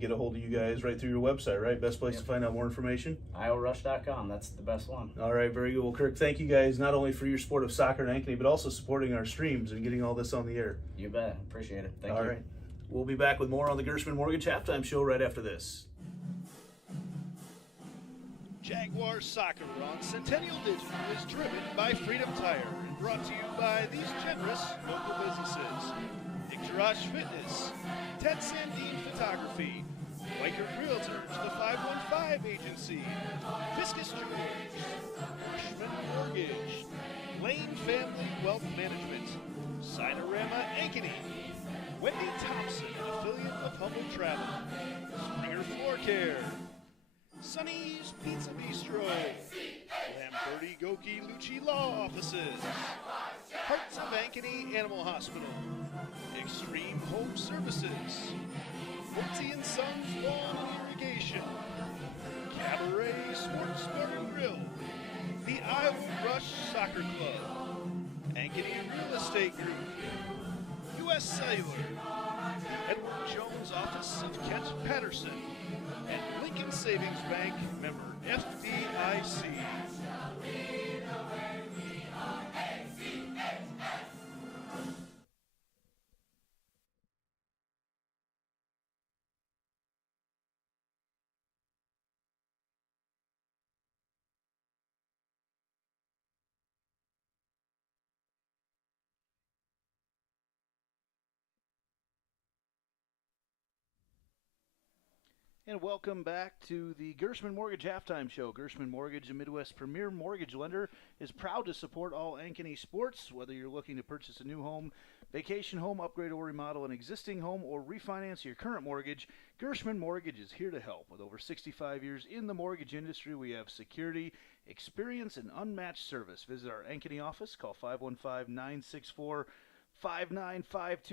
Get a hold of you guys right through your website, right? Best place to find out more information? IORush.com. That's the best one. All right, very good. Well, Kirk, thank you guys not only for your support of soccer in Ankeny, but also supporting our streams and getting all this on the air. You bet. Appreciate it. Thank you. All right. We'll be back with more on the Gershman Mortgage Halftime Show right after this. Jaguars Soccer on Centennial Digital is driven by Freedom Tire and brought to you by these generous local businesses. Ictorosh Fitness, Ted Sandine Photography, White Realtors, the 515 Agency, Fiscus Jewelers, Bushman Mortgage, Lane Family Wealth Management, Sinorama Ankeny, Wendy Thompson, affiliate of Humble Travel, Springer Floor Care, Sonny's Pizza Bistro, Lamberti Goki Lucci Law Offices, Hearts of Ankeny Animal Hospital, Extreme Home Services, Woodsy & Sons Lawn Irrigation, Cabaret Sports Bar and Grill, the Iowa Rush Soccer Club, Ankeny Real Estate Group, U.S. Cellular, Edward Jones Office of Kent Patterson, and Lincoln Savings Bank, member FDIC. And welcome back to the Gershman Mortgage Halftime Show. Gershman Mortgage, a Midwest premier mortgage lender, is proud to support all Ankeny sports. Whether you're looking to purchase a new home, vacation home, upgrade or remodel an existing home, or refinance your current mortgage, Gershman Mortgage is here to help. With over 65 years in the mortgage industry, we have security, experience, and unmatched service. Visit our Ankeny office. Call 515-964-5952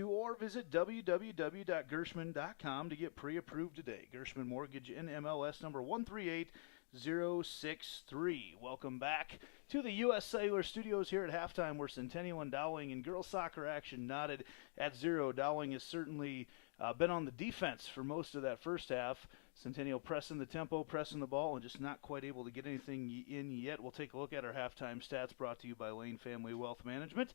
or visit www.gershman.com to get pre-approved today. Gershman Mortgage NMLS number 138063. Welcome back to the U.S. Cellular Studios here at halftime, where Centennial and Dowling in girls soccer action knotted at 0. Dowling has certainly been on the defense for most of that first half. Centennial pressing the tempo, pressing the ball, and just not quite able to get anything in yet. We'll take a look at our halftime stats brought to you by Lane Family Wealth Management.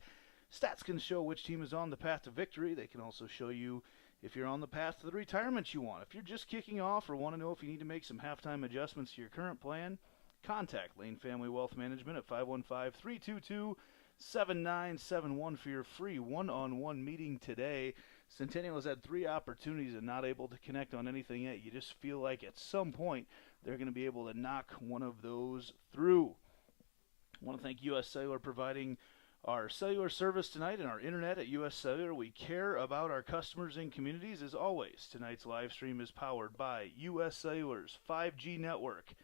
Stats can show which team is on the path to victory. They can also show you if you're on the path to the retirement you want. If you're just kicking off or want to know if you need to make some halftime adjustments to your current plan, contact Lane Family Wealth Management at 515-322-7971 for your free one-on-one meeting today. Centennial has had 3 opportunities and not able to connect on anything yet. You just feel like at some point they're going to be able to knock one of those through. I want to thank U.S. Cellular providing our cellular service tonight and our internet at U.S. Cellular. We care about our customers and communities as always. Tonight's live stream is powered by U.S. Cellular's 5G network.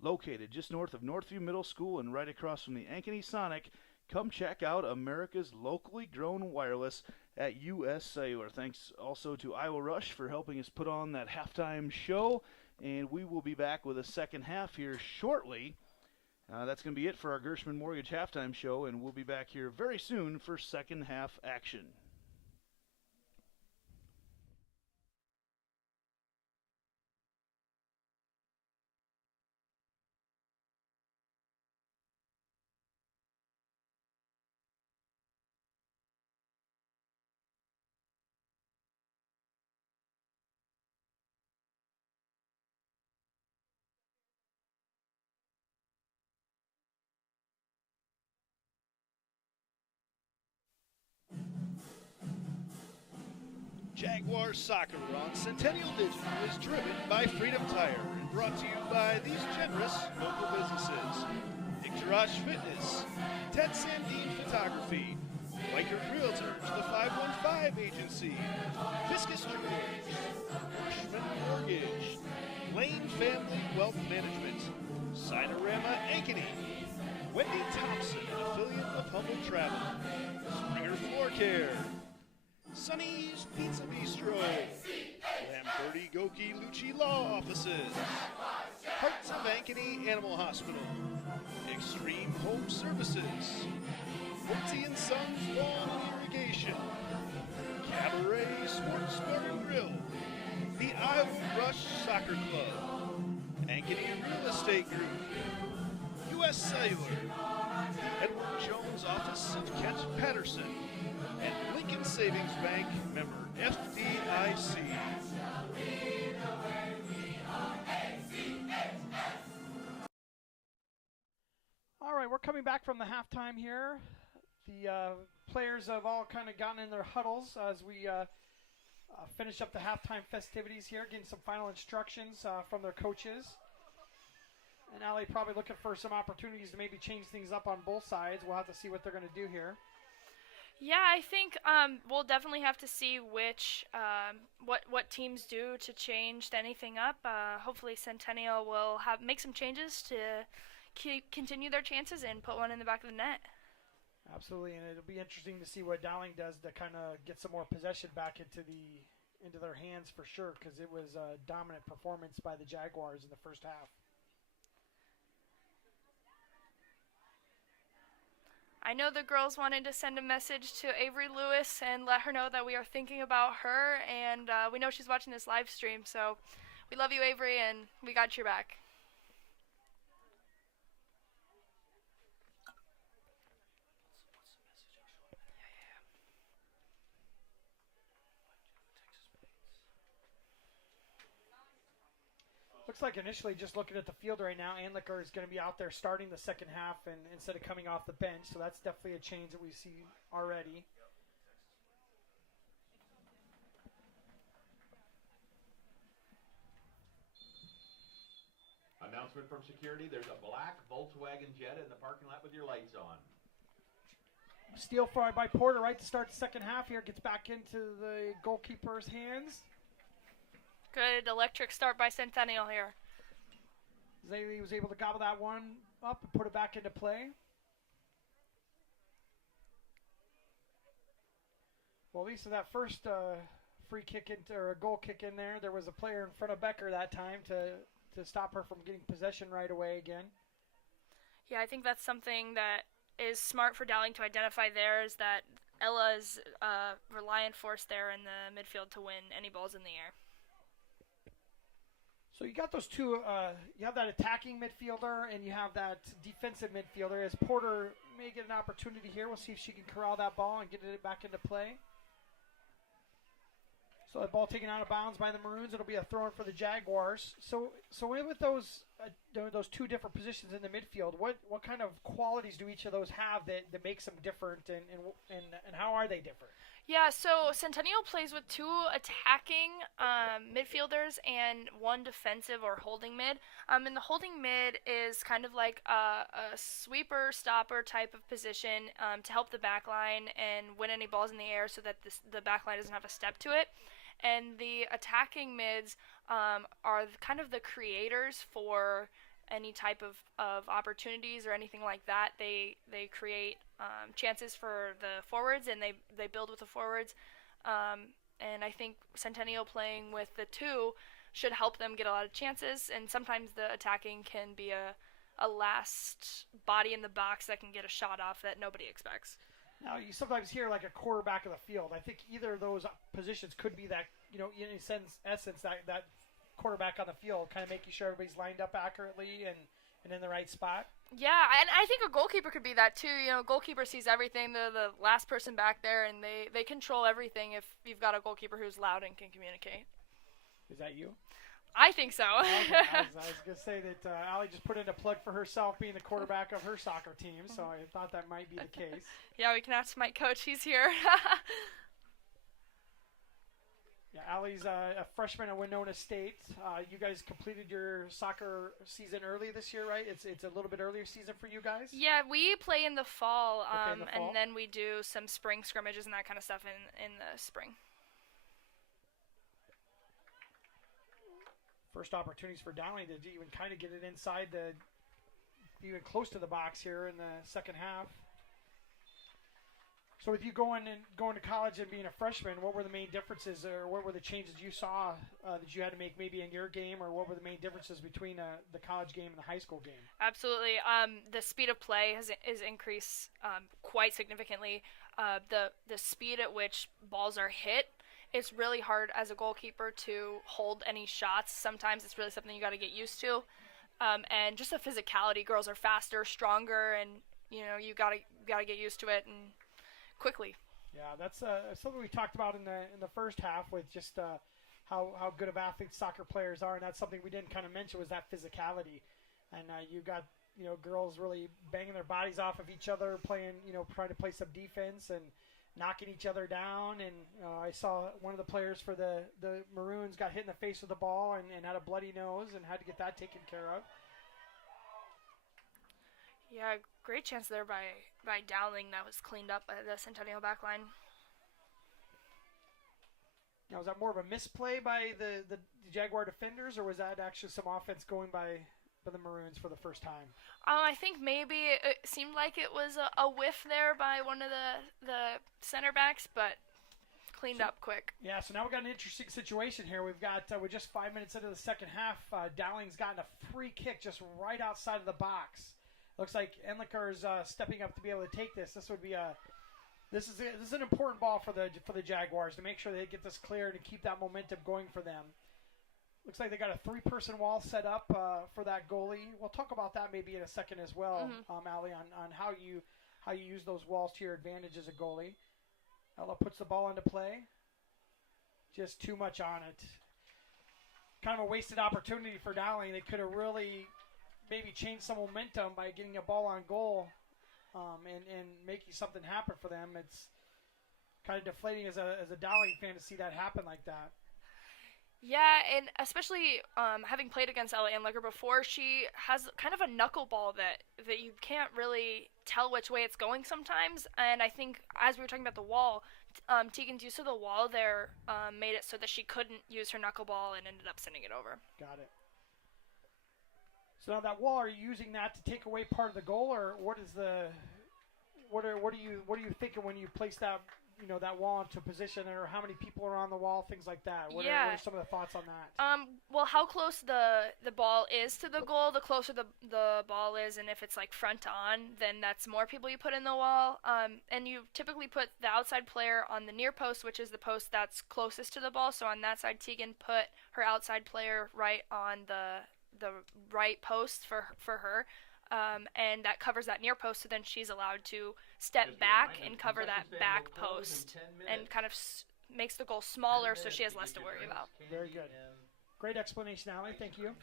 Located just north of Northview Middle School and right across from the Ankeny Sonic, come check out America's locally grown wireless at U.S. Cellular. Thanks also to Iowa Rush for helping us put on that halftime show, and we will be back with a second half here shortly. That's going to be it for our Gershman Mortgage Halftime Show, and we'll be back here very soon for second half action. Jaguars Soccer on Centennial Digital is driven by Freedom Tire and brought to you by these generous local businesses. Ictorosh Fitness, Ted Sandine Photography, White Realtors, the 515 Agency, Fiscus Jewelers, Bushman Mortgage, Lane Family Wealth Management, Sinorama Ankeny, Wendy Thompson, affiliate of Humble Travel, Springer Floor Care, Sonny's Pizza Bistro, Lamberti Goki Lucci Law Offices, Hearts of Ankeny Animal Hospital, Extreme Home Services, Woodsy & Sons Lawn Irrigation, Cabaret Sports Bar and Grill, the Iowa Rush Soccer Club, Ankeny Real Estate Group, U.S. Cellular, Edward Jones Office of Kent Patterson, and Lincoln Savings Bank, member FDIC. All right, we're coming back from the halftime here. The players have all kind of gotten in their huddles as we finish up the halftime festivities here, getting some final instructions from their coaches. And Allie probably looking for some opportunities to maybe change things up on both sides. We'll have to see what they're going to do here. Yeah, I think we'll definitely have to see what teams do to change anything up. Hopefully Centennial will make some changes to continue their chances and put one in the back of the net. Absolutely, and it'll be interesting to see what Dowling does to kind of get some more possession back into their hands for sure, because it was a dominant performance by the Jaguars in the first half. I know the girls wanted to send a message to Avery Lewis and let her know that we are thinking about her, and we know she's watching this live stream, so we love you, Avery, and we got your back. Looks like initially, just looking at the field right now, Anliker is going to be out there starting the second half and instead of coming off the bench. So that's definitely a change that we see already. Announcement from security, there's a black Volkswagen Jetta in the parking lot with your lights on. Steal by Porter right to start the second half here. Gets back into the goalkeeper's hands. Good electric start by Centennial here. Zaylee was able to gobble that one up and put it back into play. Well, at least in that first free kick or a goal kick in there was a player in front of Becker that time to stop her from getting possession right away again. Yeah, I think that's something that is smart for Dowling to identify there, is that Ella is a reliant force there in the midfield to win any balls in the air. So you got those two, you have that attacking midfielder and you have that defensive midfielder. As Porter may get an opportunity here, we'll see if she can corral that ball and get it back into play. So the ball taken out of bounds by the Maroons. It'll be a throw-in for the Jaguars. So with those two different positions in the midfield, what kind of qualities do each of those have that makes them different, and how are they different? Yeah, so Centennial plays with two attacking midfielders and one defensive or holding mid. And the holding mid is kind of like a sweeper, stopper type of position to help the back line and win any balls in the air so that the back line doesn't have a step to it. And the attacking mids are kind of the creators for any type of opportunities or anything like that. They create chances for the forwards, and they build with the forwards. And I think Centennial playing with the two should help them get a lot of chances, and sometimes the attacking can be a last body in the box that can get a shot off that nobody expects. Now, you sometimes hear like a quarterback of the field. I think either of those positions could be that, in essence, that quarterback on the field, kind of making sure everybody's lined up accurately and in the right spot. Yeah, and I think a goalkeeper could be that too. Goalkeeper sees everything. They're the last person back there, and they control everything if you've got a goalkeeper who's loud and can communicate. Is that you? I think so. Okay. I was going to say that Allie just put in a plug for herself being the quarterback of her soccer team, so I thought that might be the case. Yeah, we can ask Mike Coach. He's here. Yeah, Allie's a freshman at Winona State. You guys completed your soccer season early this year, right? It's a little bit earlier season for you guys? Yeah, we play in the fall, in the fall. and then we do some spring scrimmages and that kind of stuff in the spring. First opportunities for Dowling to even kind of get it inside even close to the box here in the second half. So with you going to college and being a freshman, what were the main differences, or what were the changes you saw that you had to make maybe in your game, or what were the main differences between the college game and the high school game? Absolutely. The speed of play has increased quite significantly. The speed at which balls are hit it's really hard as a goalkeeper to hold any shots. Sometimes it's really something you got to get used to. And just the physicality, girls are faster, stronger, and you gotta get used to it and quickly. Yeah, that's something we talked about in the first half with just how good of athletes soccer players are, and that's something we didn't kind of mention was that physicality. And you got girls really banging their bodies off of each other, playing trying to play some defense and knocking each other down. And I saw one of the players for the Maroons got hit in the face with the ball and had a bloody nose and had to get that taken care of. Yeah, great chance there by Dowling that was cleaned up by the Centennial backline. Now, was that more of a misplay by the Jaguar defenders, or was that actually some offense going by the Maroons for the first time? I think maybe it seemed like it was a whiff there by one of the center backs, but cleaned up quick. Yeah, so now we've got an interesting situation here. We've got we're just 5 minutes into the second half. Dowling's gotten a free kick just right outside of the box. Looks like Enliker is stepping up to be able to take this. This is an important ball for the Jaguars to make sure they get this cleared and keep that momentum going for them. Looks like they got a 3-person wall set up for that goalie. We'll talk about that maybe in a second as well, Allie, on how you use those walls to your advantage as a goalie. Ella puts the ball into play. Just too much on it. Kind of a wasted opportunity for Dowling. They could have really maybe changed some momentum by getting a ball on goal and making something happen for them. It's kind of deflating as a Dowling fan to see that happen like that. Yeah, and especially having played against Ella Enliker before, she has kind of a knuckleball that you can't really tell which way it's going sometimes. And I think as we were talking about the wall, Tegan's use of the wall there made it so that she couldn't use her knuckleball and ended up sending it over. Got it. So now that wall, are you using that to take away part of the goal, or what are you thinking when you place that that wall into position, or how many people are on the wall, things like that? What are some of the thoughts on that? Well, how close the ball is to the goal, the closer the ball is, and if it's like front on, then that's more people you put in the wall. And you typically put the outside player on the near post, which is the post that's closest to the ball. So on that side, Tegan put her outside player right on the right post for her. And that covers that near post, so then she's allowed to step back and cover that back post and kind of makes the goal smaller so she has less to worry about. Very good. Great explanation, Allie. Thank you.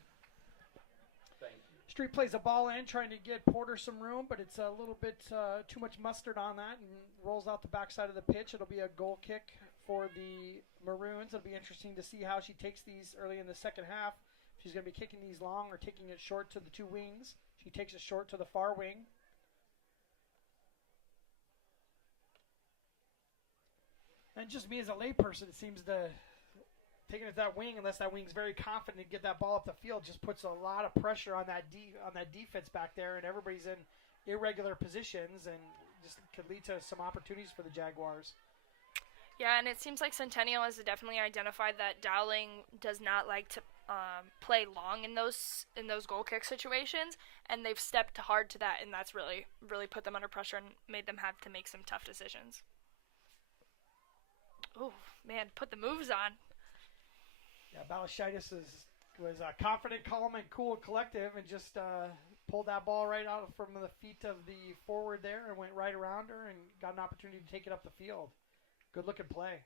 Street plays a ball in, trying to get Porter some room, but it's a little bit too much mustard on that and rolls out the backside of the pitch. It'll be a goal kick for the Maroons. It'll be interesting to see how she takes these early in the second half. She's going to be kicking these long or taking it short to the two wings. She takes it short to the far wing. And just me as a layperson, it seems to taking it to that wing, unless that wing's very confident to get that ball up the field, just puts a lot of pressure on that defense back there, and everybody's in irregular positions, and just could lead to some opportunities for the Jaguars. Yeah, and it seems like Centennial has definitely identified that Dowling does not like to play long in those goal kick situations, and they've stepped hard to that, and that's really put them under pressure and made them have to make some tough decisions. Oh man, put the moves on. Yeah, Balashitis was confident, calm, and cool, and collective, and just pulled that ball right out from the feet of the forward there and went right around her and got an opportunity to take it up the field. Good looking play.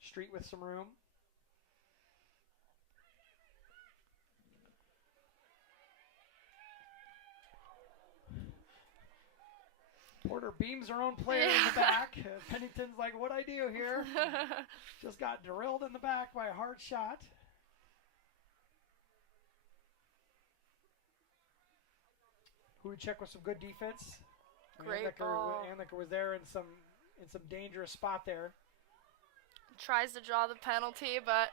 Street with some room. Porter beams her own player in the back. Pennington's like, what'd I do here? Just got drilled in the back by a hard shot. Huchek with some good defense. Great ball. Anliker was there in some dangerous spot there. Tries to draw the penalty, but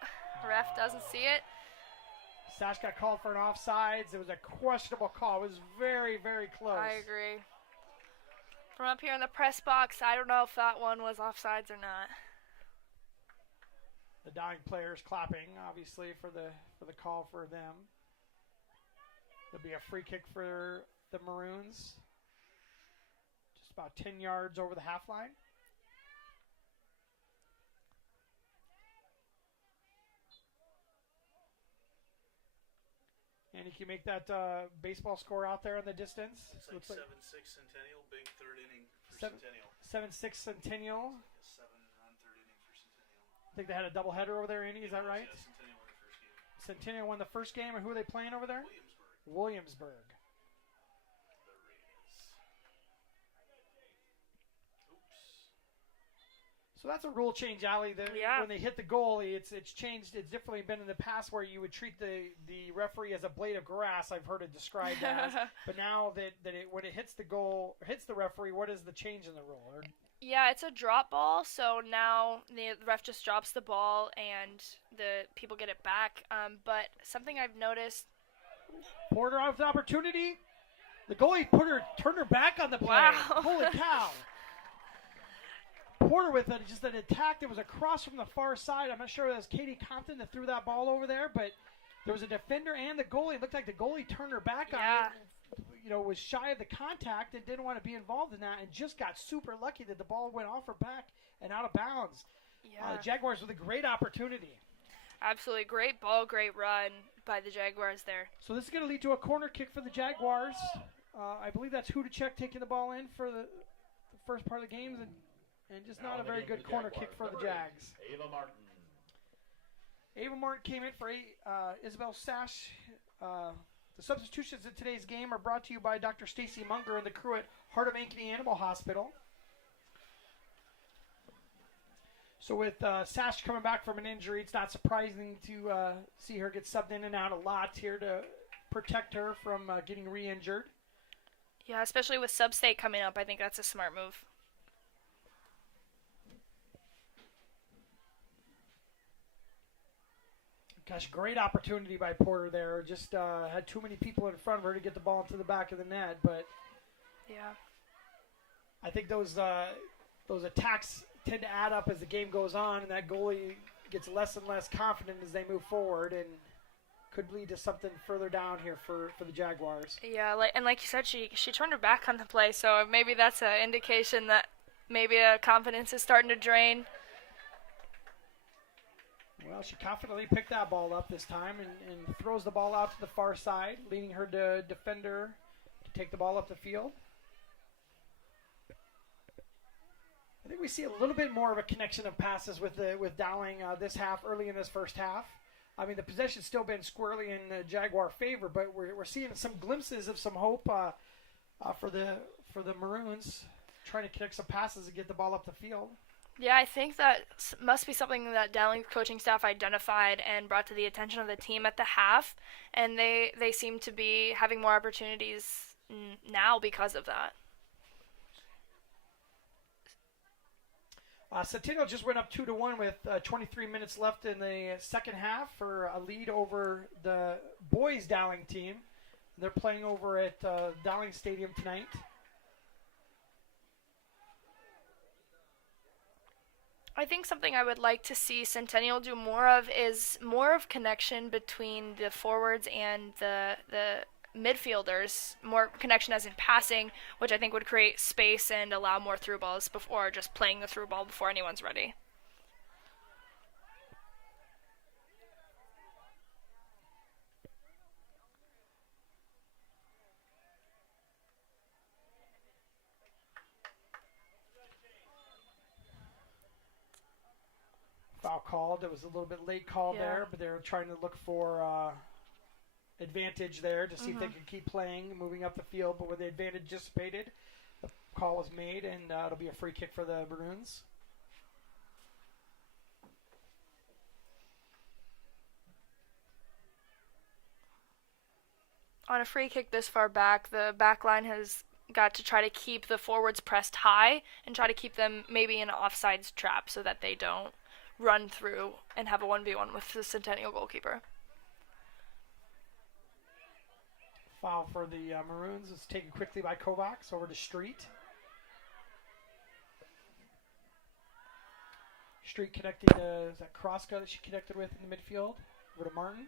ref doesn't see it. Sash got called for an offsides. It was a questionable call. It was very, very close. I agree. From up here in the press box, I don't know if that one was offsides or not. The Dowling players clapping, obviously, for the call for them. There'll be a free kick for the Maroons. Just about 10 yards over the half line. Randy, can you make that baseball score out there in the distance? Looks like 7-6 Centennial, big third inning for Centennial. 7-6 Centennial. 7-run third inning for Centennial. I think they had a doubleheader over there, Andy. Is that right? Yeah, Centennial won the first game. Centennial won the first game, and who are they playing over there? Williamsburg. Williamsburg. The Rays. Oops. So that's a rule change, Allie. Yeah. When they hit the goalie, it's changed. It's differently been in the past where you would treat the referee as a blade of grass. I've heard it described as. But now when it hits the goal, hits the referee, what is the change in the rule? Yeah, it's a drop ball, so now the ref just drops the ball and the people get it back. But something I've noticed. Porter out with an opportunity. The goalie turned her back on the play. Wow. Holy cow. Porter with just an attack that was across from the far side. I'm not sure if it was Katie Compton that threw that ball over there, but there was a defender and the goalie. It looked like the goalie turned her back on it, was shy of the contact and didn't want to be involved in that and just got super lucky that the ball went off her back and out of bounds. Yeah. Jaguars with a great opportunity. Absolutely. Great ball, great run by the Jaguars there. So this is going to lead to a corner kick for the Jaguars. I believe that's Hudacek taking the ball in for the first part of the game. And just not a very good corner kick for the Jags. Ava Martin. Ava Martin came in for Isabel Sash. The substitutions in today's game are brought to you by Dr. Stacy Munger and the crew at Heart of Ankeny Animal Hospital. So with Sash coming back from an injury, it's not surprising to see her get subbed in and out a lot here to protect her from getting re-injured. Yeah, especially with sub-state coming up, I think that's a smart move. Gosh, great opportunity by Porter there. Just had too many people in front of her to get the ball into the back of the net. But yeah, I think those attacks tend to add up as the game goes on, and that goalie gets less and less confident as they move forward, and could lead to something further down here for the Jaguars. Yeah, like you said, she turned her back on the play, so maybe that's an indication that maybe confidence is starting to drain. Well, she confidently picked that ball up this time and throws the ball out to the far side, leading her defender to take the ball up the field. I think we see a little bit more of a connection of passes with Dowling this half, early in this first half. I mean, the possession's still been squarely in Jaguar favor, but we're seeing some glimpses of some hope for the Maroons, trying to connect some passes and get the ball up the field. Yeah, I think that must be something that Dowling's coaching staff identified and brought to the attention of the team at the half, and they seem to be having more opportunities now because of that. Centennial just went up 2-1 with 23 minutes left in the second half for a lead over the boys Dowling team. They're playing over at Dowling Stadium tonight. I think something I would like to see Centennial do more of is more of connection between the forwards and the midfielders, more connection as in passing, which I think would create space and allow more through balls before just playing the through ball before anyone's ready. Foul called. It was a little bit late call there, but they were trying to look for advantage there to see if they could keep playing, moving up the field. But with the advantage dissipated, the call was made, and it'll be a free kick for the Maroons. On a free kick this far back, the back line has got to try to keep the forwards pressed high and try to keep them maybe in an offsides trap so that they don't run through and have a 1v1 with the Centennial goalkeeper. Foul for the Maroons. It's taken quickly by Kovacs over to Street. Street connecting to, is that Kroska that she connected with in the midfield? Over to Martin.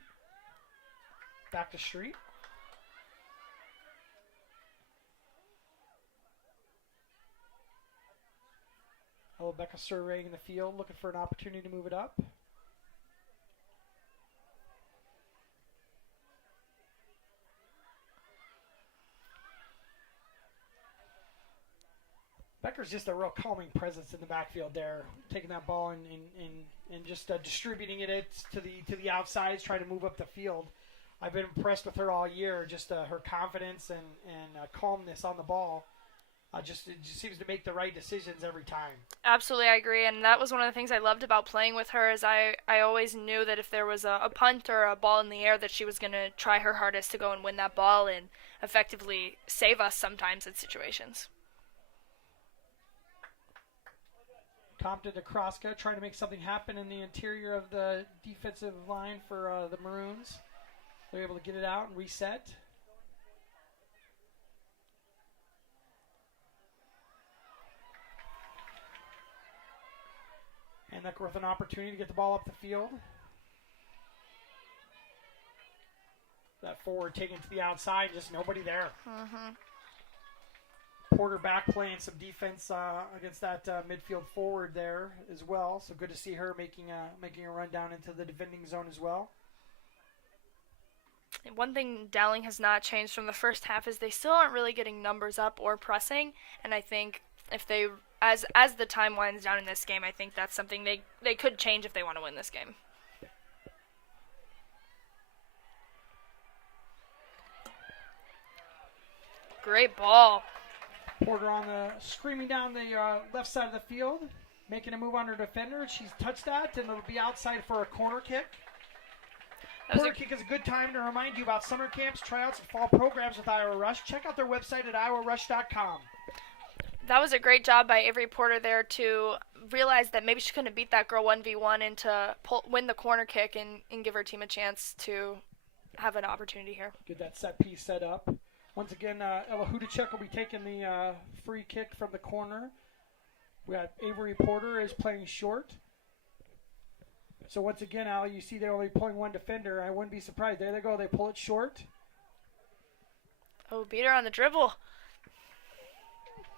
Back to Street. Becca surveying the field, looking for an opportunity to move it up. Becker's just a real calming presence in the backfield there, taking that ball and just distributing it to the outsides, trying to move up the field. I've been impressed with her all year, just her confidence and calmness on the ball. It just seems to make the right decisions every time. Absolutely, I agree, and that was one of the things I loved about playing with her. Is I always knew that if there was a punt or a ball in the air, that she was going to try her hardest to go and win that ball and effectively save us sometimes in situations. Compton to Kroska, trying to make something happen in the interior of the defensive line for the Maroons. They're able to get it out and reset. And that with an opportunity to get the ball up the field. That forward taken to the outside, just nobody there. Mm-hmm. Porter back playing some defense against that midfield forward there as well. So good to see her making a run down into the defending zone as well. One thing Dowling has not changed from the first half is they still aren't really getting numbers up or pressing, and I think if they, as the time winds down in this game, I think that's something they could change if they want to win this game. Great ball. Porter screaming down the left side of the field, making a move on her defender. She's touched that, and it'll be outside for a corner kick. Corner kick is a good time to remind you about summer camps, tryouts, and fall programs with Iowa Rush. Check out their website at iowarush.com. That was a great job by Avery Porter there to realize that maybe she couldn't beat that girl 1v1 and to win the corner kick and give her team a chance to have an opportunity here. Get that set piece set up. Once again, Ella Hudacek will be taking the free kick from the corner. We got Avery Porter is playing short. So once again, Allie, you see they're only pulling one defender. I wouldn't be surprised. There they go. They pull it short. Oh, beat her on the dribble.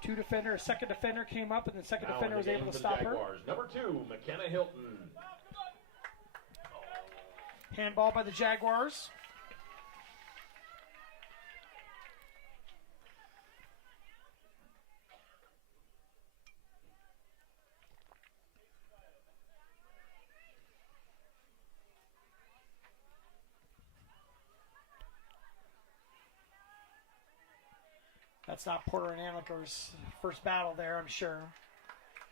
A second defender came up, and the second Now defender was able to stop her. Number 2, McKenna Hilton. Handball by the Jaguars. That's not Porter and Anliker's first battle there, I'm sure.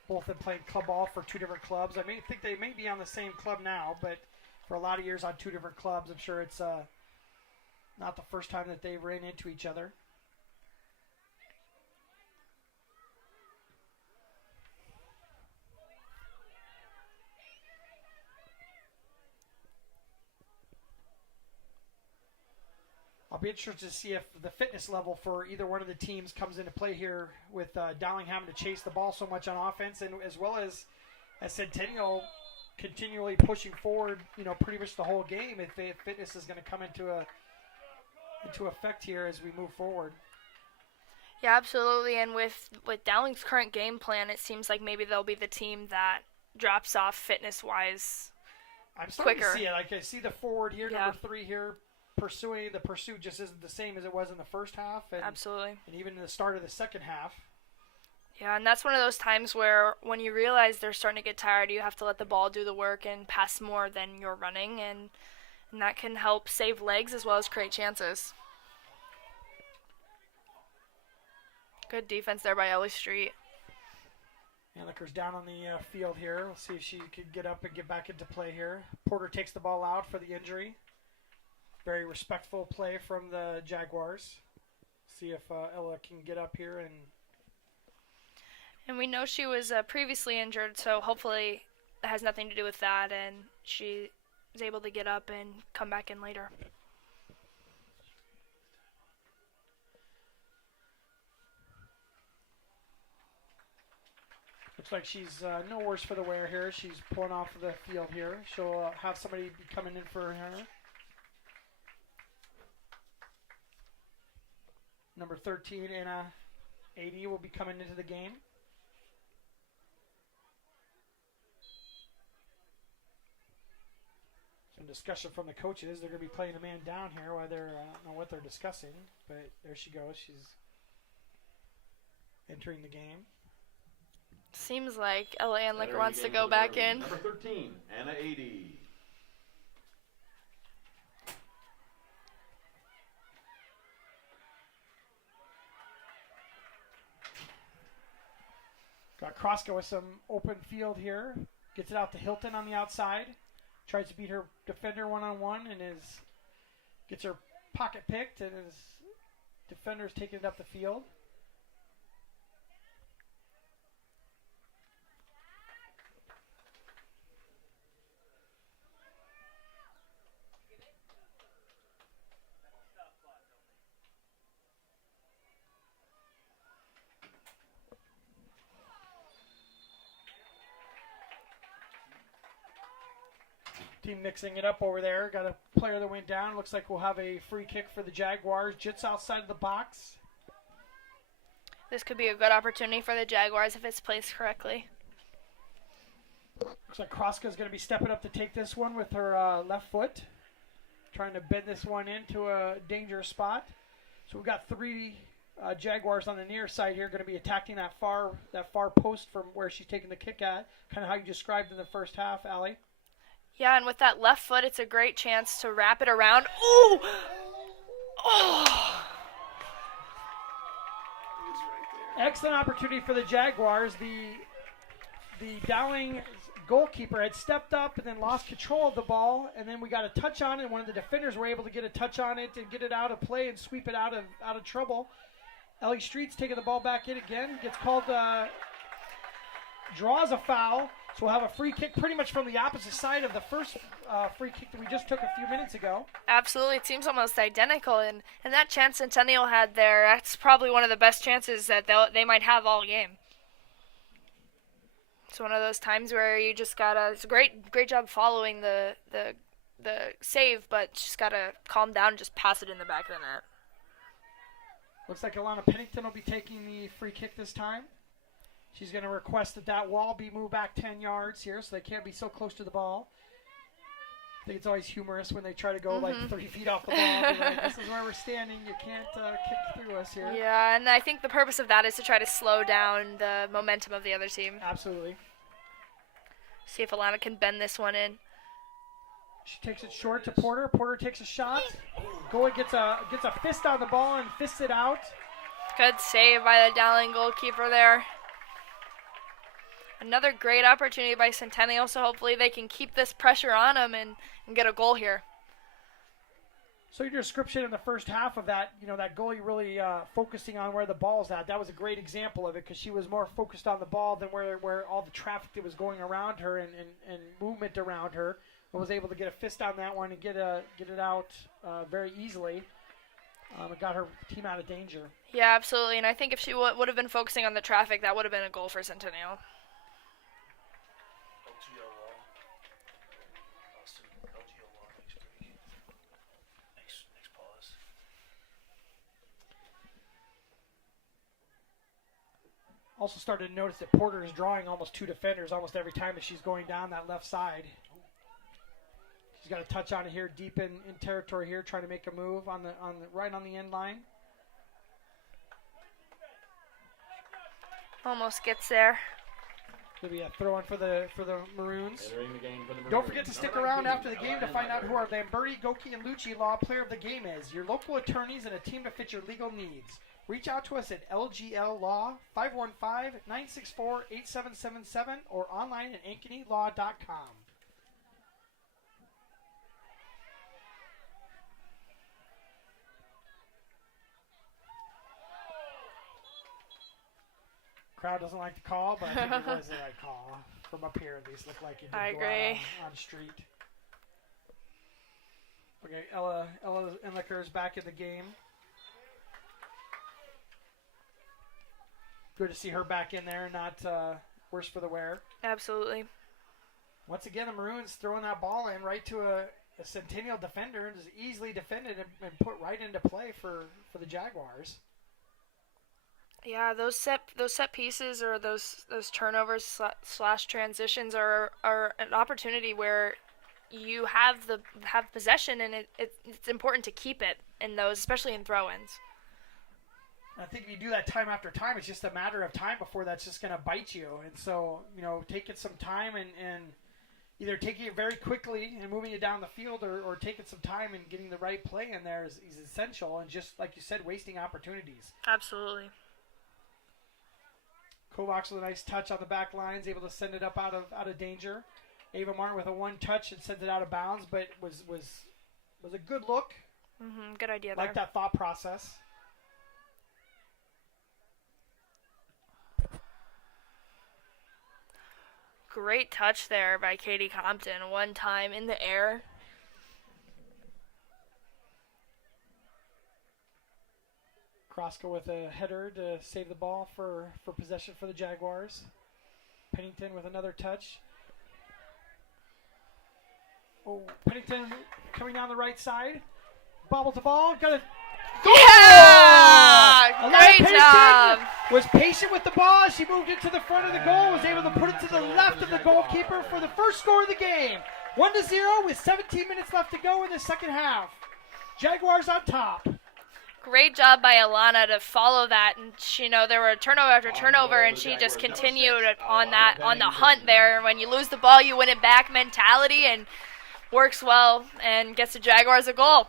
Both have played club ball for two different clubs. I think they may be on the same club now, but for a lot of years on two different clubs, I'm sure it's not the first time that they ran into each other. I'll be interested to see if the fitness level for either one of the teams comes into play here with Dowling having to chase the ball so much on offense, and as well as Centennial continually pushing forward, pretty much the whole game. If fitness is going to come into effect here as we move forward. Yeah, absolutely. And with Dowling's current game plan, it seems like maybe they'll be the team that drops off fitness-wise I'm starting quicker. to see it. Like I see the forward here, Yeah. number 3 here. The pursuit just isn't the same as it was in the first half, and Absolutely. and even in the start of the second half. Yeah, and that's one of those times where when you realize they're starting to get tired, you have to let the ball do the work and pass more than you're running, and that can help save legs as well as create chances. Good defense there by Ellie Street. Anliker's down on the field here. We'll see if she could get up and get back into play here. Porter takes the ball out for the injury. Very respectful play from the Jaguars. See if Ella can get up here. And we know she was previously injured, so hopefully it has nothing to do with that, and she is able to get up and come back in later. Looks like she's no worse for the wear here. She's pulling off of the field here. She'll have somebody be coming in for her. Number 13, Anna 80 will be coming into the game. Some discussion from the coaches. They're going to be playing a man down here. I don't know what they're discussing, but there she goes. She's entering the game. Seems like LA and Liquor Entering wants the to game go for the back Derby, in. Number 13, Anna 80. Got Kroska with some open field here. Gets it out to Hilton on the outside. Tries to beat her defender one-on-one and gets her pocket picked, and his defender's taking it up the field. Team mixing it up over there. Got a player that went down. Looks like we'll have a free kick for the Jaguars. Jits outside of the box. This could be a good opportunity for the Jaguars if it's placed correctly. Looks like Kroska's going to be stepping up to take this one with her left foot. Trying to bend this one into a dangerous spot. So we've got three Jaguars on the near side here going to be attacking that far post from where she's taking the kick at. Kind of how you described in the first half, Allie. Yeah, and with that left foot, it's a great chance to wrap it around. Ooh! Oh! Excellent opportunity for the Jaguars. The Dowling goalkeeper had stepped up and then lost control of the ball, and then we got a touch on it, and one of the defenders were able to get a touch on it and get it out of play and sweep it out of trouble. Ellie Street's taking the ball back in again, gets called, draws a foul. So we'll have a free kick pretty much from the opposite side of the first free kick that we just took a few minutes ago. Absolutely. It seems almost identical. And that chance Centennial had there, that's probably one of the best chances that they might have all game. It's one of those times where you just gotta, it's a great job following the save, but just gotta calm down and just pass it in the back of the net. Looks like Alana Pennington will be taking the free kick this time. She's going to request that wall be moved back 10 yards here so they can't be so close to the ball. I think it's always humorous when they try to go like 3 feet off the ball. Like, this is where we're standing. You can't kick through us here. Yeah, and I think the purpose of that is to try to slow down the momentum of the other team. Absolutely. See if Alana can bend this one in. She takes it short to Porter. Porter takes a shot. Goalie gets a fist on the ball and fists it out. Good save by the Dowling goalkeeper there. Another great opportunity by Centennial, so hopefully they can keep this pressure on them and get a goal here. So your description in the first half of that, that goalie really focusing on where the ball's at, that was a great example of it because she was more focused on the ball than where all the traffic that was going around her and movement around her, and was able to get a fist on that one and get it out very easily. It got her team out of danger. Yeah, absolutely, and I think if she would have been focusing on the traffic, that would have been a goal for Centennial. Also started to notice that Porter is drawing almost 2 defenders almost every time that she's going down that left side. She's got a touch on it here, deep in territory here, trying to make a move right on the end line. Almost gets there. Gonna be a throw in for the Maroons. Entering the game for the Don't Maroons, forget to stick number around 19, after the game to find out who our Lamberti, Goki, and Lucci Law Player of the Game is. Your local attorneys and a team to fit your legal needs. Reach out to us at LGL Law 515-964-8777 or online at ankenylaw.com. Crowd doesn't like the call, but I think it was the right call. From up here, at least looked like it did I go agree. out on street. Okay, Ella Enlicker is back in the game. Good to see her back in there, not worse for the wear. Absolutely. Once again, the Maroons throwing that ball in right to a Centennial defender and just easily defended and put right into play for the Jaguars. Yeah, those set pieces or those turnovers slash transitions are an opportunity where you have possession, and it's important to keep it in those, especially in throw-ins. I think if you do that time after time, it's just a matter of time before that's just going to bite you. And so, taking some time and either taking it very quickly and moving it down the field or taking some time and getting the right play in there is essential. And just like you said, wasting opportunities. Absolutely. Kovacs with a nice touch on the back lines, able to send it up out of danger. Ava Martin with a one touch and sends it out of bounds, but was a good look. Mm-hmm. Good idea. Like there. that thought process. Great touch there by Katie Compton. One time in the air. Kroska with a header to save the ball for possession for the Jaguars. Pennington with another touch. Oh, Pennington coming down the right side. Bobble to ball. Got a goal! Yeah! Great job. Was patient with the ball. She moved it to the front of the goal. Was able to put it to the left of the goalkeeper for the first score of the game. 1-0 with 17 minutes left to go in the second half. Jaguars on top. Great job by Alana to follow that, and there were turnover after turnover, and she just continued on the hunt there. And when you lose the ball, you win it back mentality, and works well and gets the Jaguars a goal.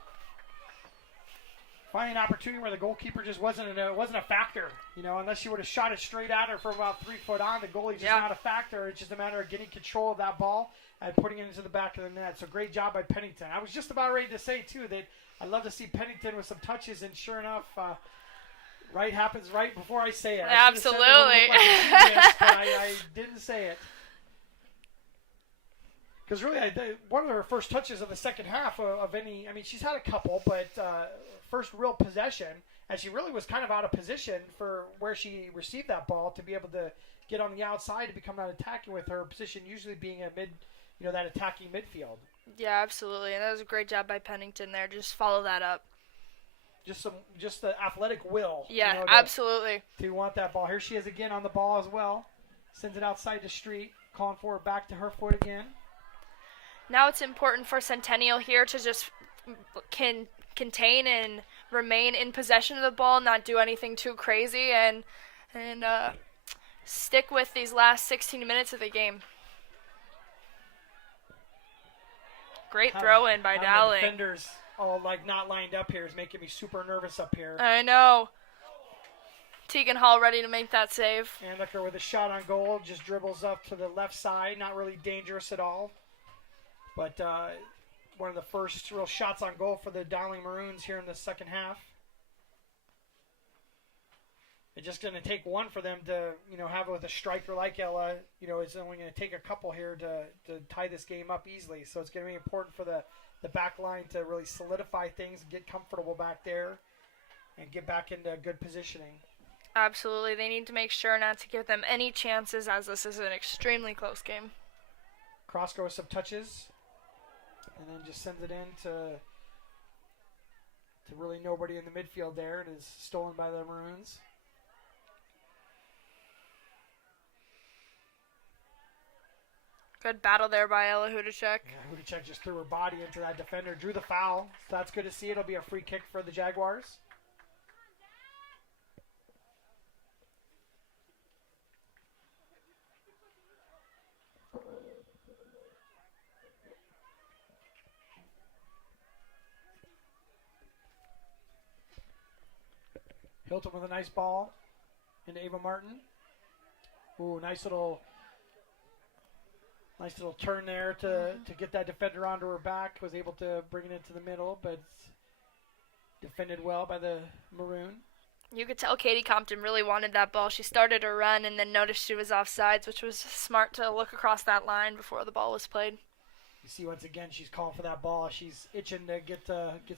Finding an opportunity where the goalkeeper just wasn't a factor, unless she would have shot it straight at her from about 3 foot on. The goalie's just not a factor. It's just a matter of getting control of that ball and putting it into the back of the net. So great job by Pennington. I was just about ready to say too that I'd love to see Pennington with some touches, and sure enough, right happens right before I say it. Absolutely. I didn't say it. Because really, one of her first touches of the second half of any, she's had a couple, but first real possession, and she really was kind of out of position for where she received that ball to be able to get on the outside to become that attacking, with her position usually being a that attacking midfield. Yeah, absolutely, and that was a great job by Pennington there. Just follow that up. Just the athletic will. Yeah, absolutely. To want that ball. Here she is again on the ball as well. Sends it outside the street, calling for it back to her foot again. Now it's important for Centennial here to just contain and remain in possession of the ball, not do anything too crazy, and stick with these last 16 minutes of the game. Great throw in by Dowling. The defenders all not lined up here is making me super nervous up here. I know. Tegan Hall ready to make that save. Anlicker with a shot on goal, just dribbles up to the left side, not really dangerous at all. But one of the first real shots on goal for the Dowling Maroons here in the second half. It's just going to take one for them to, have it with a striker like Ella. It's only going to take a couple here to tie this game up easily. So it's going to be important for the back line to really solidify things, get comfortable back there, and get back into good positioning. Absolutely. They need to make sure not to give them any chances, as this is an extremely close game. Kroska with some touches, and then just sends it in to really nobody in the midfield there. It is stolen by the Maroons. Good battle there by Ella Hudacek. Yeah, Hudacek just threw her body into that defender, drew the foul. So that's good to see. It'll be a free kick for the Jaguars. Hilton with a nice ball into Ava Martin. Ooh, nice little turn there to get that defender onto her back. Was able to bring it into the middle, but defended well by the Maroon. You could tell Katie Compton really wanted that ball. She started her run and then noticed she was offsides, which was smart to look across that line before the ball was played. You see once again she's calling for that ball. She's itching to get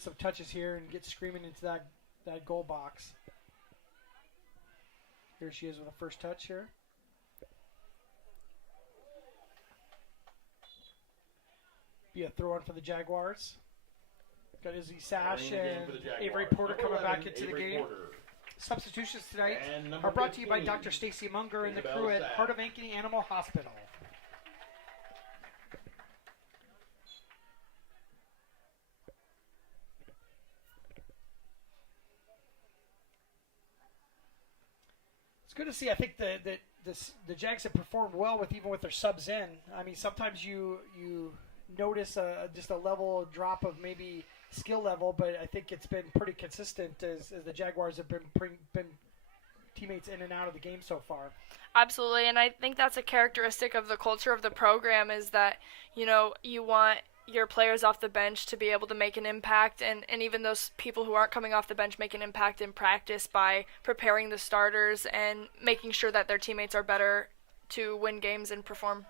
some touches here and get screaming into that goal box. Here she is with a first touch here. Be a throw-in for the Jaguars. Got Izzy Sash and Avery Porter coming back into the game. Substitutions tonight are brought to you by Dr. Stacy Munger and the crew at Heart of Ankeny Animal Hospital. It's good to see. I think the Jags have performed well even with their subs in. I mean, sometimes you notice just a level drop of maybe skill level, but I think it's been pretty consistent as the Jaguars have been teammates in and out of the game so far. Absolutely, and I think that's a characteristic of the culture of the program is that, you want your players off the bench to be able to make an impact, and even those people who aren't coming off the bench make an impact in practice by preparing the starters and making sure that their teammates are better to win games and perform.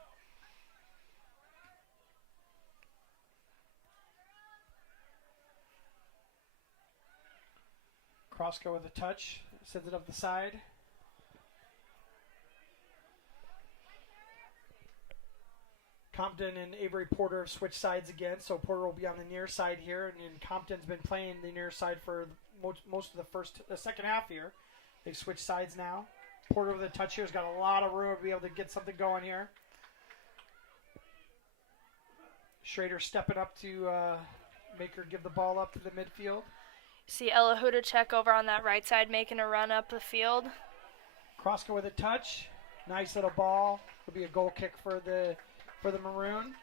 Krosko with a touch, sends it up the side. Compton and Avery Porter have switched sides again, so Porter will be on the near side here, and Compton's been playing the near side for most of the second half here. They've switched sides now. Porter with a touch here has got a lot of room to be able to get something going here. Schrader stepping up to make her give the ball up to the midfield. See Ella Hudacek over on that right side making a run up the field. Krosko with a touch. Nice little ball. It'll be a goal kick for the Maroon.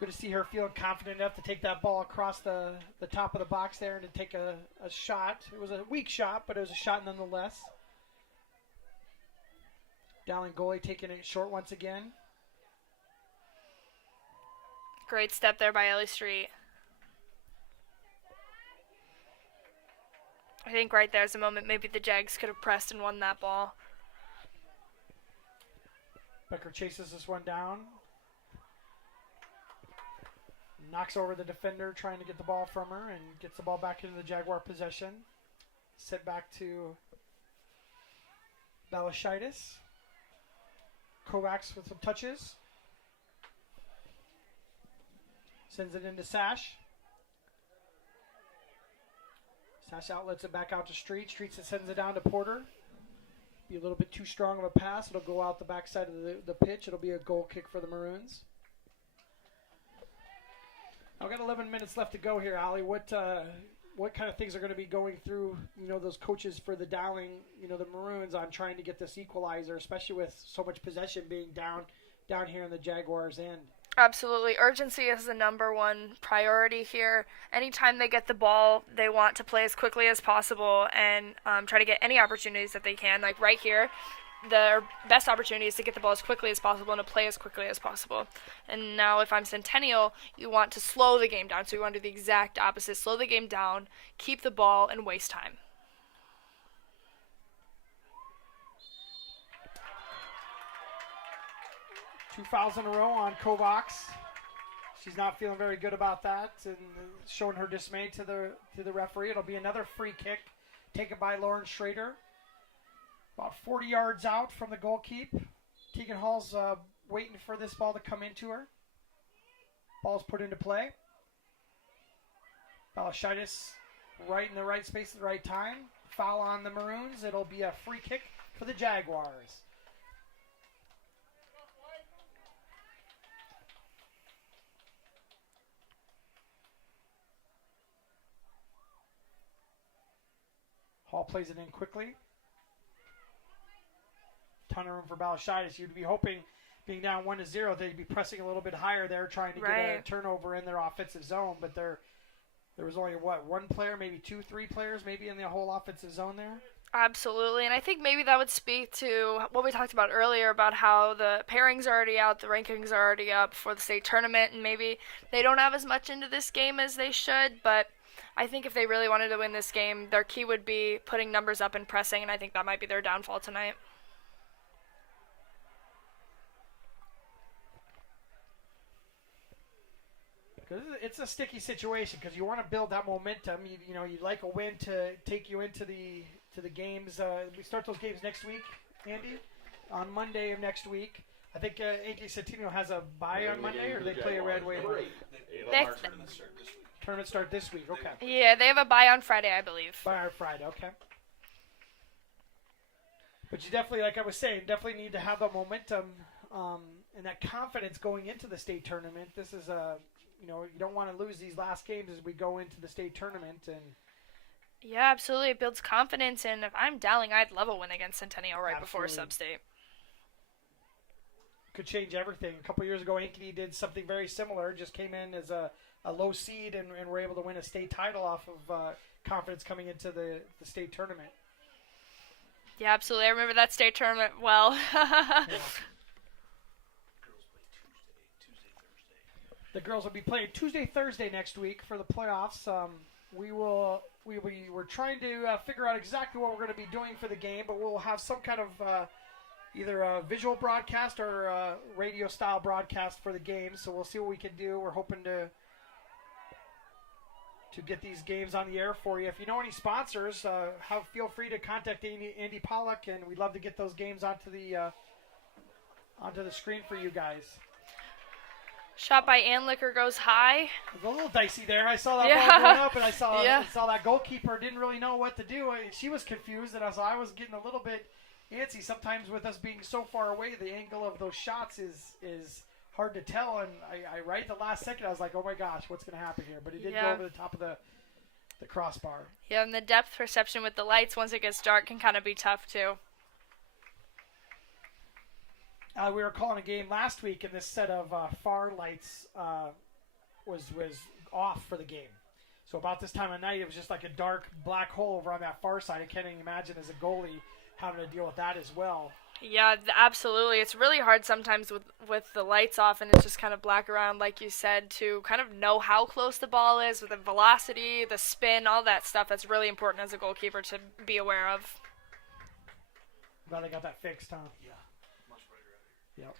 Good to see her feeling confident enough to take that ball across the top of the box there and to take a shot. It was a weak shot, but it was a shot nonetheless. Dowling goalie taking it short once again. Great step there by Ellie Street. I think right there's a moment maybe the Jags could have pressed and won that ball. Becker chases this one down. Knocks over the defender trying to get the ball from her and gets the ball back into the Jaguar possession. Set back to Balashitis. Kovacs with some touches. Sends it into Sash. Sash outlets it back out to Street. Street sends it down to Porter. Be a little bit too strong of a pass. It'll go out the backside of the pitch. It'll be a goal kick for the Maroons. I've got 11 minutes left to go here, Allie. What kind of things are going to be going through, those coaches for the Dowling, the Maroons on trying to get this equalizer, especially with so much possession being down here in the Jaguars' end? Absolutely. Urgency is the number one priority here. Anytime they get the ball, they want to play as quickly as possible and try to get any opportunities that they can. Like right here, their best opportunity is to get the ball as quickly as possible and to play as quickly as possible. And now if I'm Centennial, you want to slow the game down. So you want to do the exact opposite. Slow the game down, keep the ball, and waste time. Two fouls in a row on Kovacs. She's not feeling very good about that and showing her dismay to the referee. It'll be another free kick taken by Lauren Schrader. About 40 yards out from the goalkeep. Tegan Hall's waiting for this ball to come into her. Ball's put into play. Balashitis right in the right space at the right time. Foul on the Maroons. It'll be a free kick for the Jaguars. Hall plays it in quickly. Ton of room for Balashitis. You'd be hoping, being down 1-0, they'd be pressing a little bit higher there, trying to get a turnover in their offensive zone. But there was only, one player, maybe 2-3 players, maybe in the whole offensive zone there? Absolutely, and I think maybe that would speak to what we talked about earlier about how the pairings are already out, the rankings are already up for the state tournament, and maybe they don't have as much into this game as they should, but I think if they really wanted to win this game, their key would be putting numbers up and pressing, and I think that might be their downfall tonight. It's a sticky situation because you want to build that momentum. You'd like a win to take you into the games. We start those games next week, Andy, on Monday of next week. I think AJ Centennial has a bye on Monday, or they play a red wave. Tournament start this week. Okay. Yeah, they have a bye on Friday, I believe. Bye on Friday. Okay. But you definitely, like I was saying, definitely need to have that momentum and that confidence going into the state tournament. This is you don't want to lose these last games as we go into the state tournament, and Yeah, absolutely. It builds confidence, and if I'm Dowling, I'd love a win against Centennial right before Absolutely. sub-state. Could change everything. A couple years ago, Ankeny did something very similar. Just came in as a low seed and were able to win a state title off of confidence coming into the state tournament. Yeah, absolutely. I remember that state tournament well. The girls will be playing Tuesday, Thursday next week for the playoffs. We're trying to figure out exactly what we're going to be doing for the game, but we'll have some kind of either a visual broadcast or a radio style broadcast for the game. So we'll see what we can do. We're hoping to get these games on the air for you. If you know any sponsors, feel free to contact Andy Pollock, and we'd love to get those games onto the screen for you guys. Shot by Anlicker goes high. It was a little dicey there. I saw that Yeah. ball going up, and I saw Yeah. that goalkeeper didn't really know what to do. She was confused, and I was getting a little bit antsy. Sometimes with us being so far away, the angle of those shots is hard to tell. And I right at the last second, I was like, oh my gosh, what's going to happen here? But it did go over the top of the crossbar. Yeah, and the depth perception with the lights once it gets dark can kind of be tough too. We were calling a game last week, and this set of far lights was off for the game. So about this time of night, it was just like a dark black hole over on that far side. I can't even imagine as a goalie having to deal with that as well. Yeah, absolutely. It's really hard sometimes with the lights off and it's just kind of black around, like you said, to kind of know how close the ball is with the velocity, the spin, all that stuff. That's really important as a goalkeeper to be aware of. Glad they got that fixed, huh? Yeah, much brighter out here. Yep.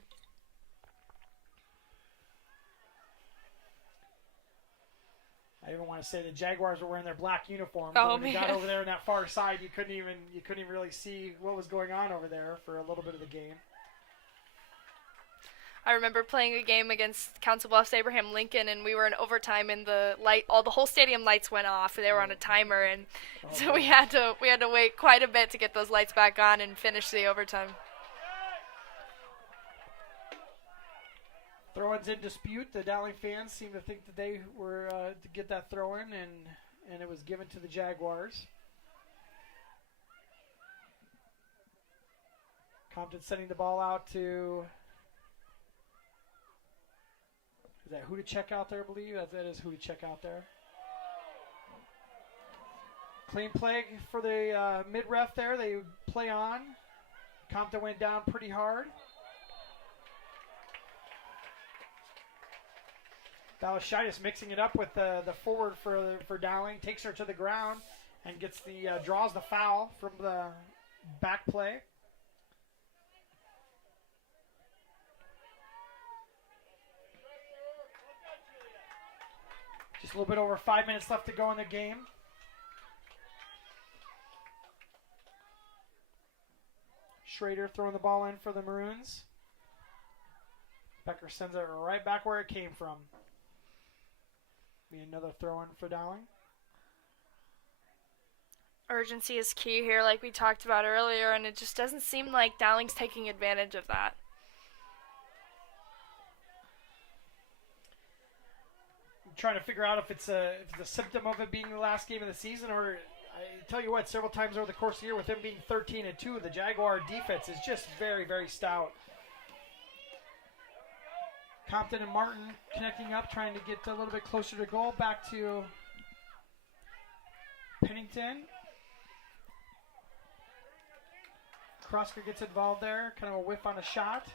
I even want to say the Jaguars were wearing their black uniforms. Oh, when they man. got over there on that far side, you couldn't even really see what was going on over there for a little bit of the game. I remember playing a game against Council Bluffs Abraham Lincoln, and we were in overtime, and the whole stadium lights went off. They were on a timer, and so we had to wait quite a bit to get those lights back on and finish the overtime. Throw-ins in dispute. The Dowling fans seem to think that they were to get that throw-in, and it was given to the Jaguars. Compton sending the ball out to... Is that who to check out there, I believe? That is who to check out there. Clean play for the mid-ref there. They play on. Compton went down pretty hard. Dalashaitis mixing it up with the forward for Dowling, takes her to the ground and gets draws the foul from the back play. Just a little bit over 5 minutes left to go in the game. Schrader throwing the ball in for the Maroons. Becker sends it right back where it came from. Be another throw-in for Dowling. Urgency is key here, like we talked about earlier, and it just doesn't seem like Dowling's taking advantage of that. I'm trying to figure out if it's a symptom of it being the last game of the season, or I tell you what, several times over the course of the year, with them being 13-2, the Jaguar defense is just very, very stout. Compton and Martin connecting up, trying to get a little bit closer to goal. Back to Pennington. Krosker gets involved there. Kind of a whiff on a shot.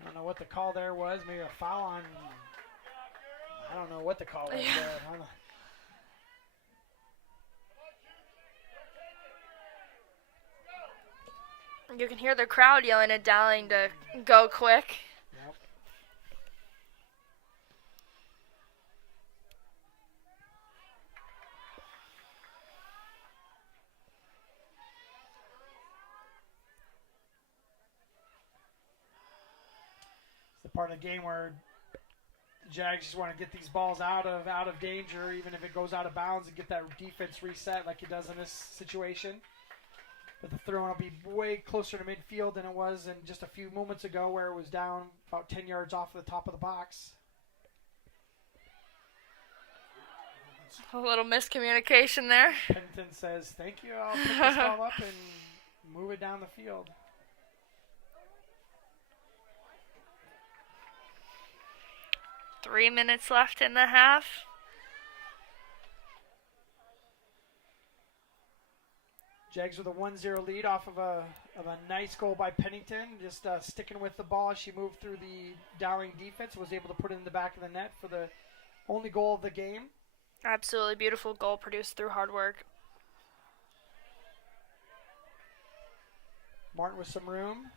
I don't know what the call there was. Maybe a foul on... I don't know what the call was there. I don't know. You can hear the crowd yelling at Dowling to go quick. Yep. It's the part of the game where the Jags just want to get these balls out of danger, even if it goes out of bounds, and get that defense reset like it does in this situation. But the throw will be way closer to midfield than it was in just a few moments ago where it was down about 10 yards off the top of the box. A little miscommunication there. Pennington says, thank you, I'll pick this ball up and move it down the field. Three minutes left in the half. Jags with a 1-0 lead off of a nice goal by Pennington. Just sticking with the ball as she moved through the Dowling defense. Was able to put it in the back of the net for the only goal of the game. Absolutely beautiful goal produced through hard work. Martin with some room.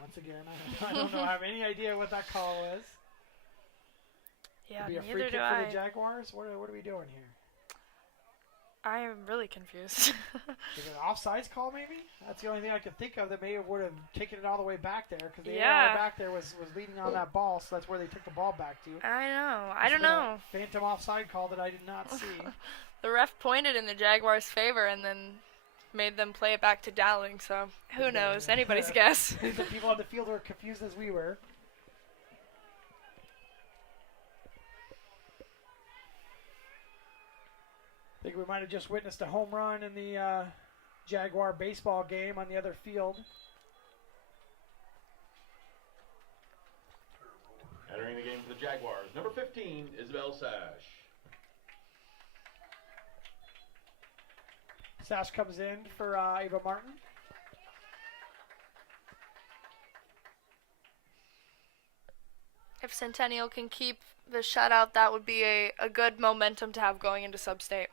Once again, I don't know. I have any idea what that call was. Yeah, Be a free neither kick do for I. the Jaguars. What are we doing here? I am really confused. Is it an offsides call, maybe? That's the only thing I could think of that may have would have taken it all the way back there, because the AR back there was leading on that ball, so that's where they took the ball back to. I know. I This don't has been know. a phantom offside call that I did not see. The ref pointed in the Jaguars' favor and then made them play it back to Dowling, so who knows? Anybody's guess. The people on the field were confused as we were. I think we might have just witnessed a home run in the Jaguar baseball game on the other field. Entering the game for the Jaguars, number 15, Isabel Sash. Sash comes in for Ava Martin. If Centennial can keep the shutout, that would be a good momentum to have going into sub-state.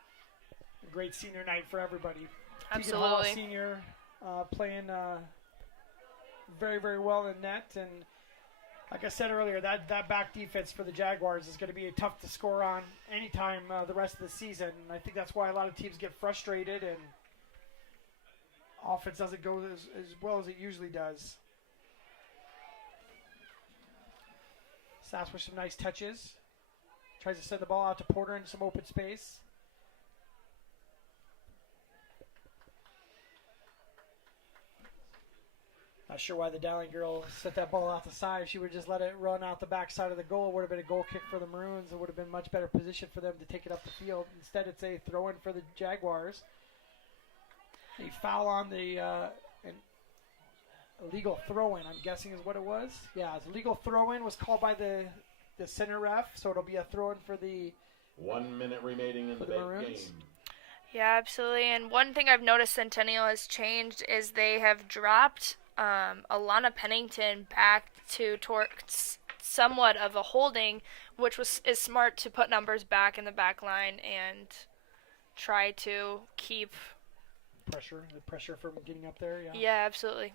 A great senior night for everybody. Absolutely. Tegan Hall, senior, playing very, very well in net. And like I said earlier, that back defense for the Jaguars is going to be tough to score on anytime the rest of the season. And I think that's why a lot of teams get frustrated and offense doesn't go as well as it usually does. Sass with some nice touches. Tries to send the ball out to Porter into some open space. Not sure why the Dowling girl sent that ball out the side. If she would just let it run out the backside of the goal, it would have been a goal kick for the Maroons. It would have been much better position for them to take it up the field. Instead, it's a throw-in for the Jaguars. A foul on the an illegal throw-in, I'm guessing is what it was. Yeah, it's a legal throw-in was called by the center ref, so it'll be a throw-in for the 1 minute remaining in the Maroons. game. Yeah, absolutely. And one thing I've noticed Centennial has changed is they have dropped Alana Pennington back towards somewhat of a holding, which is smart to put numbers back in the back line and try to keep the pressure from getting up there. Yeah. Yeah, absolutely.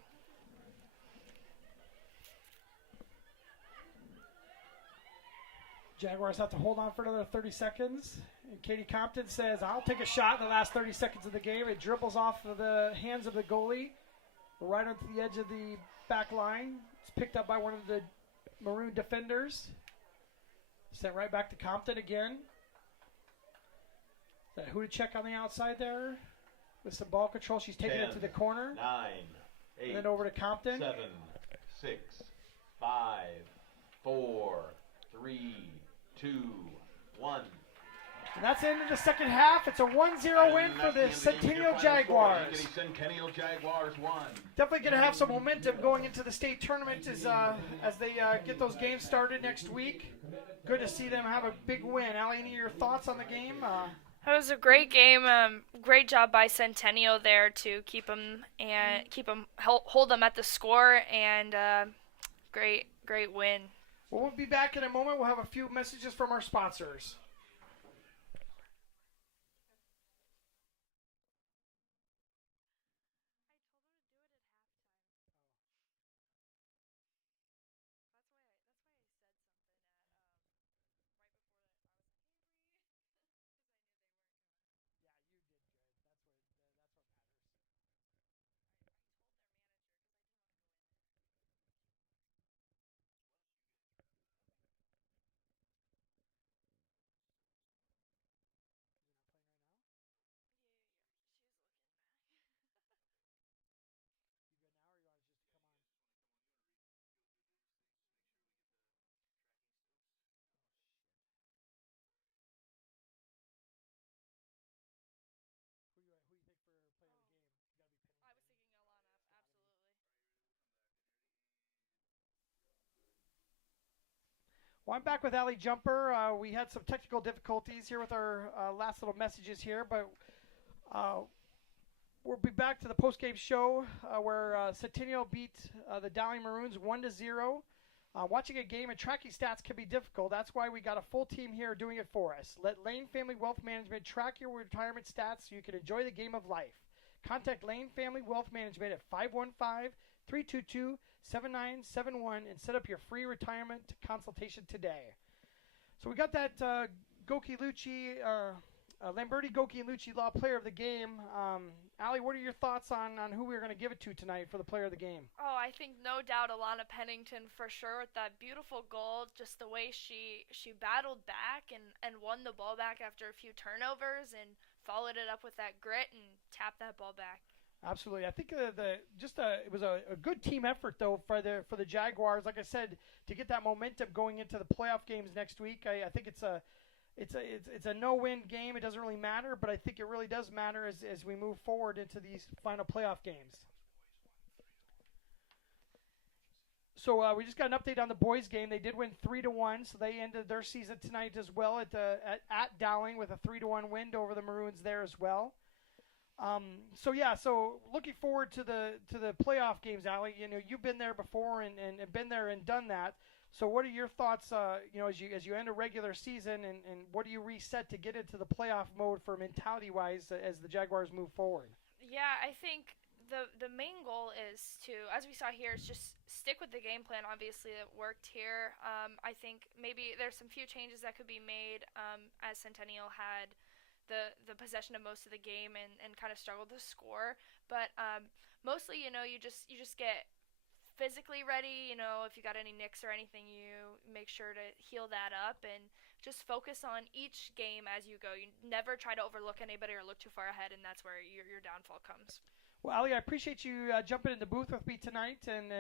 Jaguars have to hold on for another 30 seconds. And Katie Compton says, I'll take a shot in the last 30 seconds of the game. It dribbles off of the hands of the goalie, right onto the edge of the back line. It's picked up by one of the Maroon defenders. Sent right back to Compton again. That Hudacek on the outside there with some ball control. She's taking 10, it to the corner. 9, 8, And then over to Compton. 7, 6, 5, 4, 3, 2, 1. And that's the end of the second half. It's a 1-0 win for the Centennial Jaguars. Centennial Jaguars 1. Definitely going to have some momentum going into the state tournament as they get those games started next week. Good to see them have a big win. Allie, any of your thoughts on the game? That was a great game. Great job by Centennial there to keep them hold them at the score, and great win. Well, we'll be back in a moment. We'll have a few messages from our sponsors. Well, I'm back with Ali Jumper. We had some technical difficulties here with our last little messages here, but we'll be back to the post-game show where Centennial beat the Dowling Maroons 1-0. Watching a game and tracking stats can be difficult. That's why we got a full team here doing it for us. Let Lane Family Wealth Management track your retirement stats so you can enjoy the game of life. Contact Lane Family Wealth Management at 515-322-7971 and set up your free retirement consultation today. So we got that Goki Lucci, Lamberti, Goki, and Lucci Law Player of the Game. Ali, what are your thoughts on who we're going to give it to tonight for the Player of the Game? Oh, I think no doubt Alana Pennington for sure with that beautiful goal. Just the way she battled back and won the ball back after a few turnovers and followed it up with that grit and tapped that ball back. Absolutely. I think it was a good team effort though for the Jaguars. Like I said, to get that momentum going into the playoff games next week. I think it's a no-win game. It doesn't really matter, but I think it really does matter as we move forward into these final playoff games. So we just got an update on the boys' game. They did win 3-1, so they ended their season tonight as well at Dowling with a 3-1 win over the Maroons there as well. So looking forward to the playoff games, Ali. You know, you've been there before and been there and done that. So what are your thoughts, as you end a regular season, and what do you reset to get into the playoff mode for mentality-wise as the Jaguars move forward? Yeah, I think the main goal is to, as we saw here, is just stick with the game plan. Obviously, it worked here. I think maybe there's some few changes that could be made as Centennial had the possession of most of the game and kind of struggled to score. But mostly, you just get physically ready. If you got any nicks or anything, you make sure to heal that up and just focus on each game as you go. You never try to overlook anybody or look too far ahead, and that's where your downfall comes. Well, Ali, I appreciate you jumping in the booth with me tonight and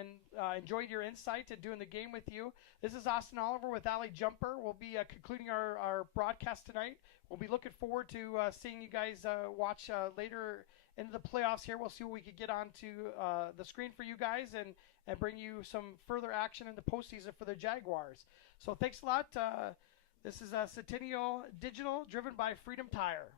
enjoyed your insight and doing the game with you. This is Austin Oliver with Ali Jumper. We'll be concluding our broadcast tonight. We'll be looking forward to seeing you guys watch later into the playoffs here. We'll see what we can get onto the screen for you guys and bring you some further action in the postseason for the Jaguars. So thanks a lot. This is Centennial Digital, driven by Freedom Tire.